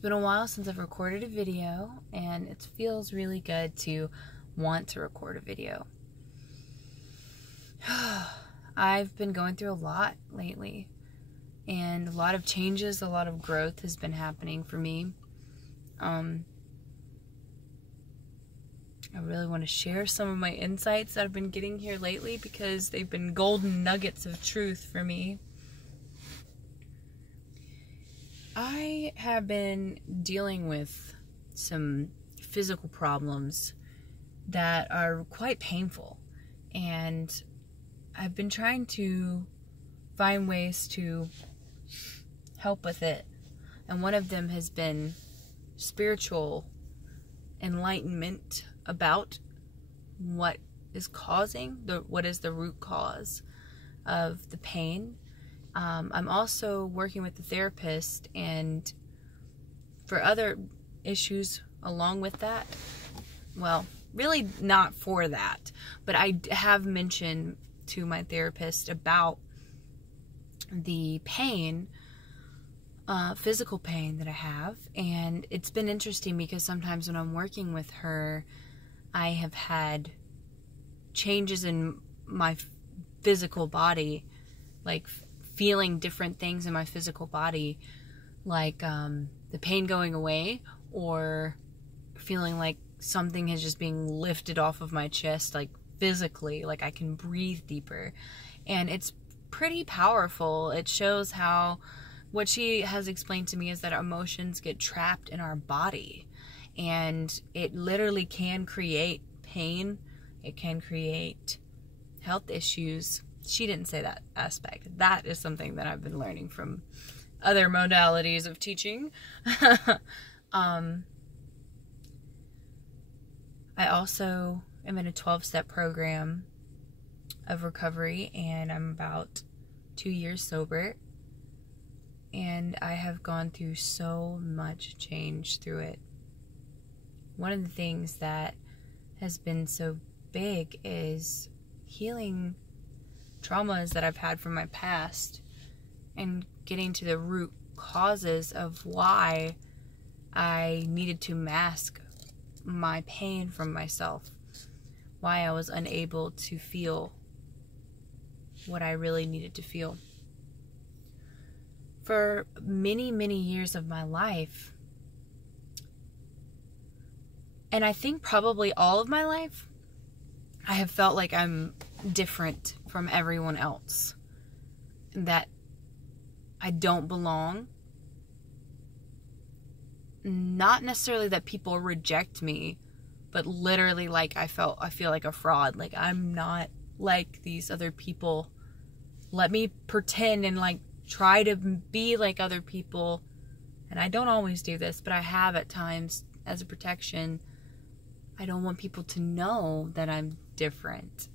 been a while since I've recorded a video, and it feels really good to want to record a video. I've been going through a lot lately, and a lot of changes, a lot of growth has been happening for me. I really want to share some of my insights that I've been getting here lately because they've been golden nuggets of truth for me. I have been dealing with some physical problems that are quite painful, and I've been trying to find ways to help with it, and one of them has been spiritual enlightenment about what is causing what is the root cause of the pain. I'm also working with a therapist, and for other issues along with that, well, really not for that, but I have mentioned to my therapist about the pain, physical pain that I have, and it's been interesting because sometimes when I'm working with her, I have had changes in my physical body, like feeling different things in my physical body, like the pain going away, or feeling like something is just being lifted off of my chest, like physically, like I can breathe deeper. And it's pretty powerful. It shows how what she has explained to me is that our emotions get trapped in our body, and it literally can create pain. It can create health issues. She didn't say that aspect. That is something that I've been learning from other modalities of teaching. I also am in a 12-step program of recovery, and I'm about 2 years sober. And I have gone through so much change through it. One of the things that has been so big is healing traumas that I've had from my past and getting to the root causes of why I needed to mask my pain from myself, why I was unable to feel what I really needed to feel. For many, many years of my life, and I think probably all of my life, I have felt like I'm different from everyone else, that I don't belong. Not necessarily that people reject me, but literally like I feel like a fraud. Like I'm not like these other people. Let me pretend and like try to be like other people. And I don't always do this, but I have at times as a protection. I don't want people to know that I'm different.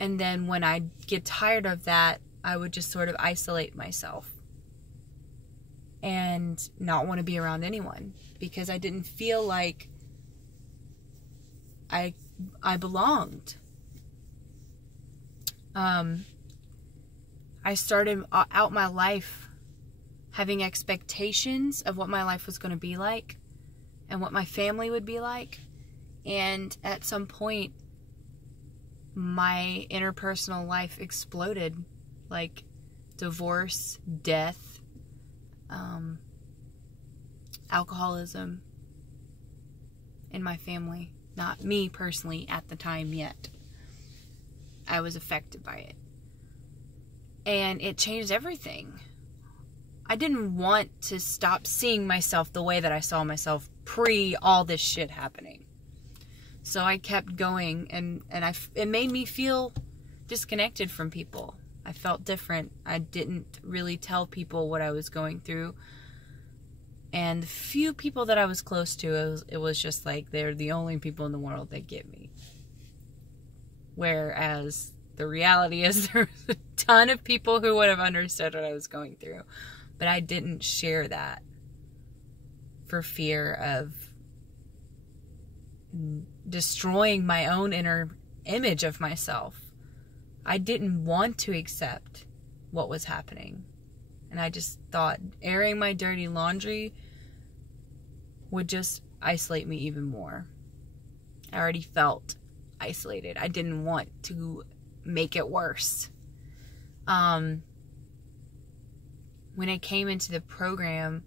And then when I get tired of that, I would just sort of isolate myself and not want to be around anyone because I didn't feel like I belonged. I started out my life having expectations of what my life was going to be like and what my family would be like. And at some point, my interpersonal life exploded, like divorce, death, alcoholism in my family. Not me personally at the time yet. I was affected by it. And it changed everything. I didn't want to stop seeing myself the way that I saw myself pre all this shit happening. So I kept going, and it made me feel disconnected from people. I felt different. I didn't really tell people what I was going through. And the few people that I was close to, it was just like they're the only people in the world that get me. Whereas the reality is there was a ton of people who would have understood what I was going through. But I didn't share that for fear of destroying my own inner image of myself. I didn't want to accept what was happening. And I just thought airing my dirty laundry would just isolate me even more. I already felt isolated. I didn't want to make it worse. When I came into the program,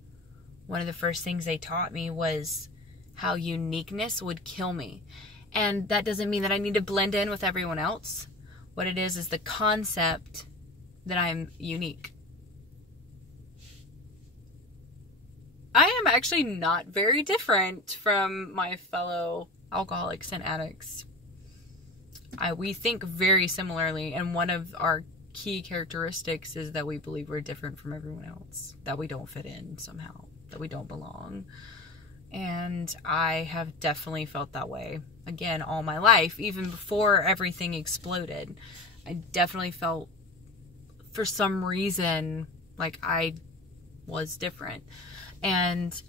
one of the first things they taught me was how uniqueness would kill me. And that doesn't mean that I need to blend in with everyone else. What it is the concept that I'm unique. I am actually not very different from my fellow alcoholics and addicts. We think very similarly, and one of our key characteristics is that we believe we're different from everyone else, that we don't fit in somehow, that we don't belong. And I have definitely felt that way, again, all my life, even before everything exploded. I definitely felt, for some reason, like I was different. And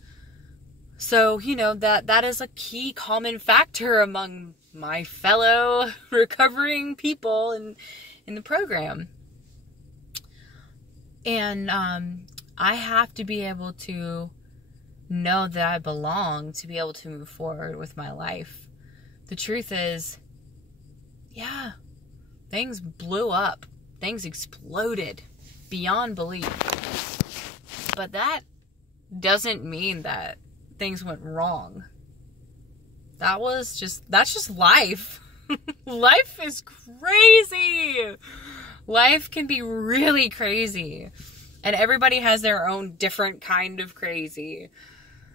so, you know, that is a key common factor among my fellow recovering people in the program. And I have to be able to know that I belong to be able to move forward with my life. The truth is, yeah, things blew up. Things exploded beyond belief. But that doesn't mean that things went wrong. That's just life. Life is crazy. Life can be really crazy. And everybody has their own different kind of crazy.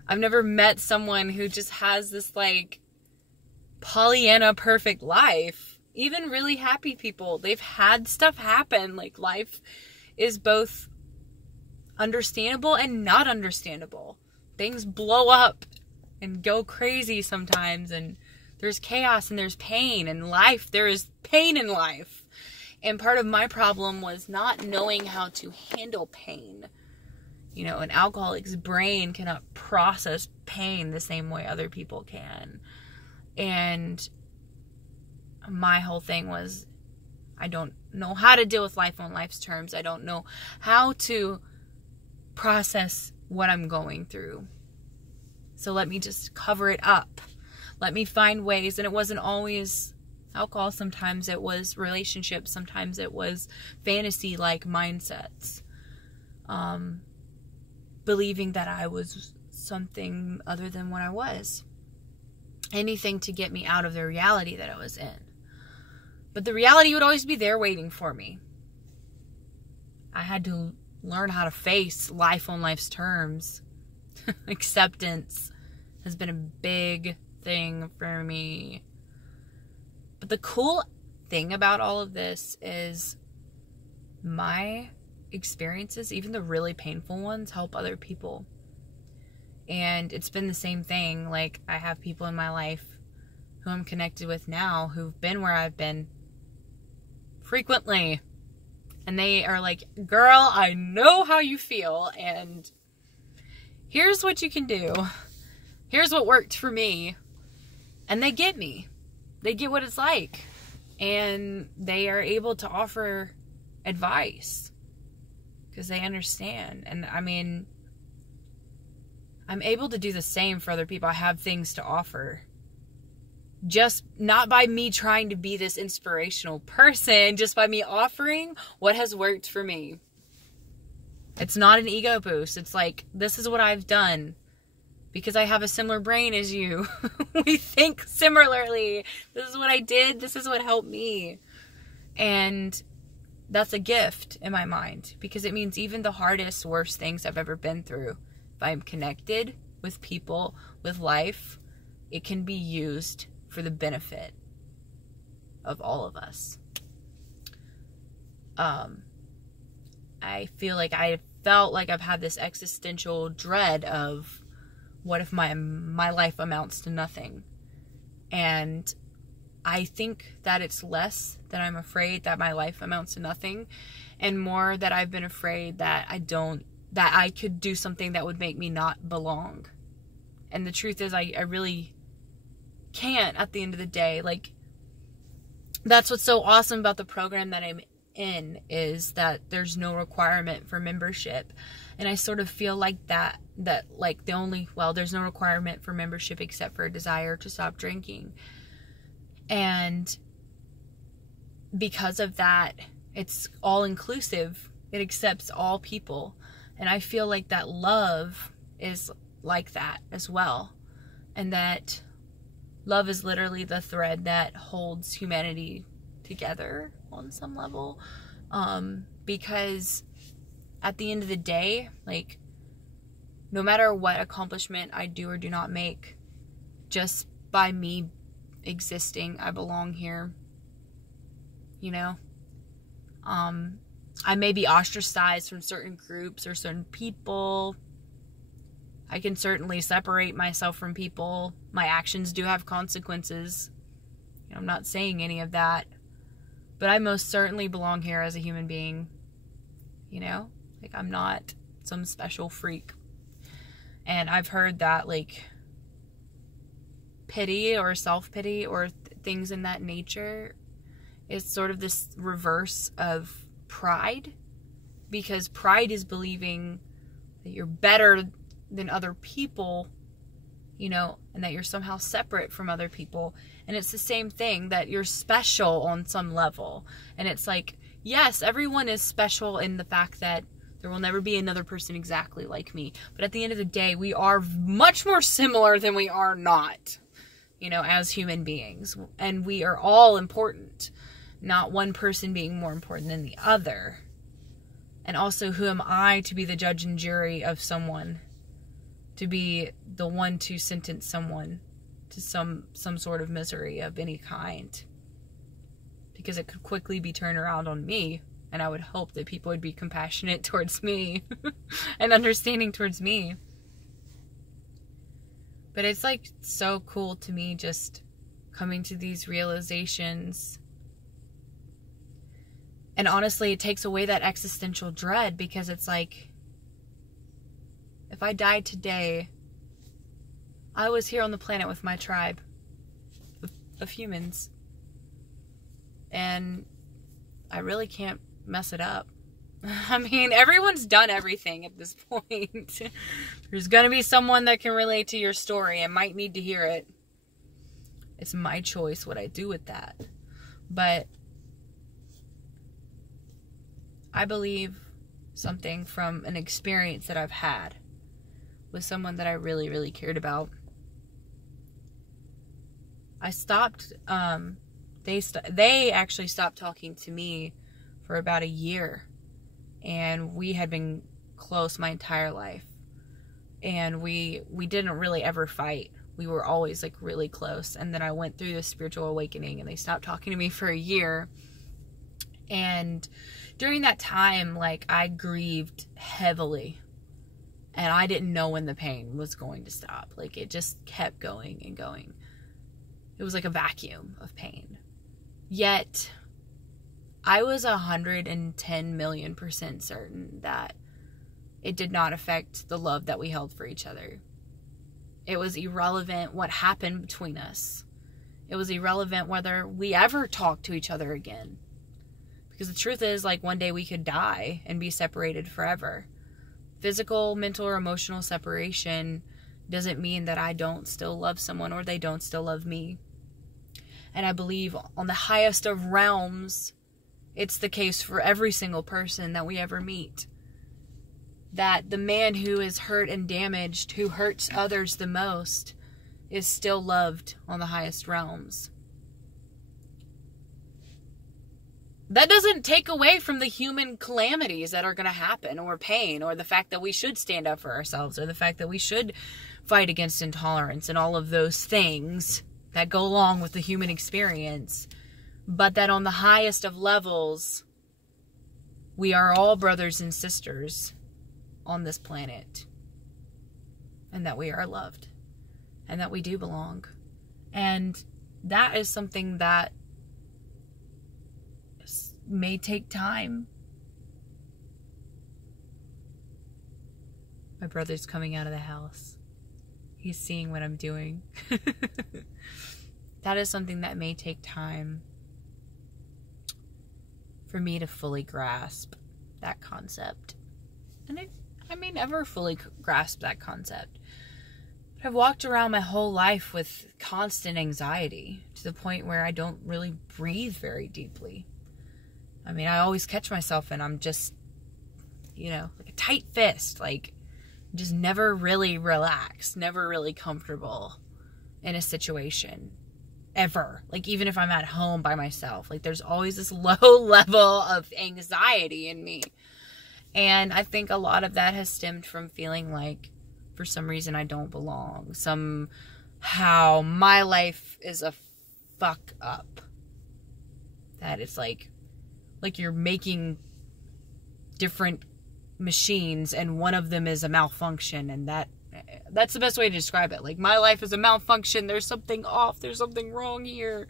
I've never met someone who just has this like Pollyanna perfect life. Even really happy people, they've had stuff happen. Like, life is both understandable and not understandable. Things blow up and go crazy sometimes, and there's chaos and there's pain in life. There is pain in life. And part of my problem was not knowing how to handle pain. You know, an alcoholic's brain cannot process pain the same way other people can. And my whole thing was, I don't know how to deal with life on life's terms. I don't know how to process what I'm going through. So let me just cover it up. Let me find ways. And it wasn't always alcohol. Sometimes it was relationships. Sometimes it was fantasy-like mindsets. Believing that I was something other than what I was. Anything to get me out of the reality that I was in. But the reality would always be there waiting for me. I had to learn how to face life on life's terms. Acceptance has been a big thing for me. But the cool thing about all of this is my experiences, even the really painful ones, help other people. And it's been the same thing. Like, I have people in my life who I'm connected with now who've been where I've been frequently. And they are like, girl, I know how you feel. And here's what you can do. Here's what worked for me. And they get me. They get what it's like. And they are able to offer advice. Because they understand. And I mean, I'm able to do the same for other people. I have things to offer. Just not by me trying to be this inspirational person, just by me offering what has worked for me. It's not an ego boost. It's like, this is what I've done because I have a similar brain as you. We think similarly. This is what I did. This is what helped me. And that's a gift in my mind because it means even the hardest, worst things I've ever been through, if I'm connected with people, with life, it can be used for the benefit of all of us. I feel like I felt like I've had this existential dread of what if my life amounts to nothing? And I think that it's less that I'm afraid that my life amounts to nothing and more that I've been afraid that I could do something that would make me not belong. And the truth is I really can't at the end of the day. Like, that's what's so awesome about the program that I'm in is that there's no requirement for membership. And I sort of feel like that like there's no requirement for membership except for a desire to stop drinking. And because of that, it's all inclusive. It accepts all people. And I feel like that love is like that as well. And that love is literally the thread that holds humanity together on some level. Because at the end of the day, like, no matter what accomplishment I do or do not make, just by me existing, I belong here. You know? I may be ostracized from certain groups or certain people. I can certainly separate myself from people. My actions do have consequences. You know, I'm not saying any of that. But I most certainly belong here as a human being. You know? Like, I'm not some special freak. And I've heard that, like, pity or self-pity or things in that nature is sort of this reverse of pride. Because pride is believing that you're better than other people, you know, and that you're somehow separate from other people. And it's the same thing, that you're special on some level. And it's like, yes, everyone is special in the fact that there will never be another person exactly like me. But at the end of the day, we are much more similar than we are not, you know, as human beings. And we are all important, not one person being more important than the other. And also, who am I to be the judge and jury of someone? To be the one to sentence someone to some sort of misery of any kind. Because it could quickly be turned around on me. And I would hope that people would be compassionate towards me and understanding towards me. But it's like so cool to me just coming to these realizations. And honestly, it takes away that existential dread, because it's like, if I died today, I was here on the planet with my tribe of humans. And I really can't mess it up. I mean, everyone's done everything at this point. There's going to be someone that can relate to your story and might need to hear it. It's my choice what I do with that. But I believe something from an experience that I've had with someone that I really, really cared about. I stopped, they actually stopped talking to me for about a year. And we had been close my entire life. And we didn't really ever fight. We were always like really close. And then I went through this spiritual awakening and they stopped talking to me for a year. And during that time, like, I grieved heavily. And I didn't know when the pain was going to stop. Like, it just kept going and going. It was like a vacuum of pain. Yet, I was 110 million% certain that it did not affect the love that we held for each other. It was irrelevant what happened between us. It was irrelevant whether we ever talked to each other again. Because the truth is, like, one day we could die and be separated forever. Physical, mental, or emotional separation doesn't mean that I don't still love someone or they don't still love me. And I believe on the highest of realms, it's the case for every single person that we ever meet. That the man who is hurt and damaged, who hurts others the most, is still loved on the highest realms. That doesn't take away from the human calamities that are going to happen, or pain, or the fact that we should stand up for ourselves, or the fact that we should fight against intolerance and all of those things that go along with the human experience. But that on the highest of levels, we are all brothers and sisters on this planet. And that we are loved. And that we do belong. And that is something that may take time. My brother's coming out of the house. He's seeing what I'm doing. That is something that may take time for me to fully grasp that concept. And I may never fully grasp that concept. But I've walked around my whole life with constant anxiety to the point where I don't really breathe very deeply. I mean, I always catch myself and I'm just, you know, like a tight fist, like just never really relaxed, never really comfortable in a situation ever. Like even if I'm at home by myself, like there's always this low level of anxiety in me. And I think a lot of that has stemmed from feeling like for some reason I don't belong. Somehow my life is a fuck up. That it's like you're making different machines and one of them is a malfunction, and that's the best way to describe it. Like my life is a malfunction. There's something off. There's something wrong here.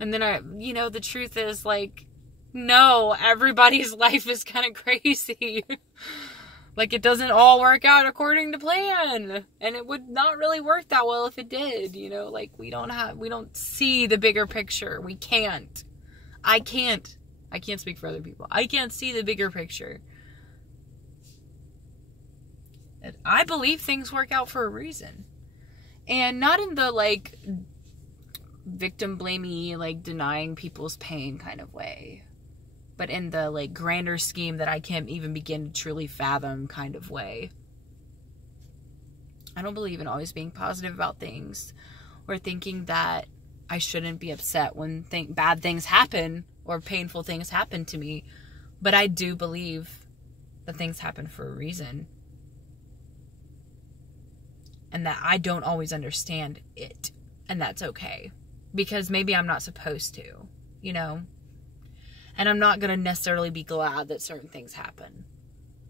And then the truth is like, no, everybody's life is kind of crazy. Like it doesn't all work out according to plan, and it would not really work that well if it did, like we don't see the bigger picture. We can't. I can't speak for other people. I can't see the bigger picture. I believe things work out for a reason. And not in the, like, victim blamey, like, denying people's pain kind of way. But in the, like, grander scheme that I can't even begin to truly fathom kind of way. I don't believe in always being positive about things. Or thinking that I shouldn't be upset when bad things happen. Or painful things happen to me. But I do believe that things happen for a reason. And that I don't always understand it. And that's okay. Because maybe I'm not supposed to. And I'm not going to necessarily be glad that certain things happen.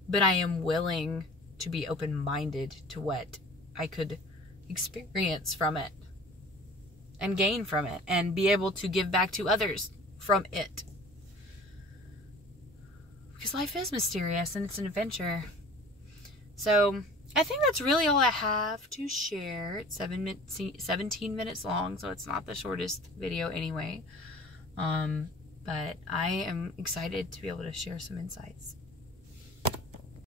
But I am willing to be open-minded to what I could experience from it. And gain from it. And be able to give back to others from it. Because life is mysterious and it's an adventure. So I think that's really all I have to share. It's 17 minutes long, so it's not the shortest video anyway. But I am excited to be able to share some insights.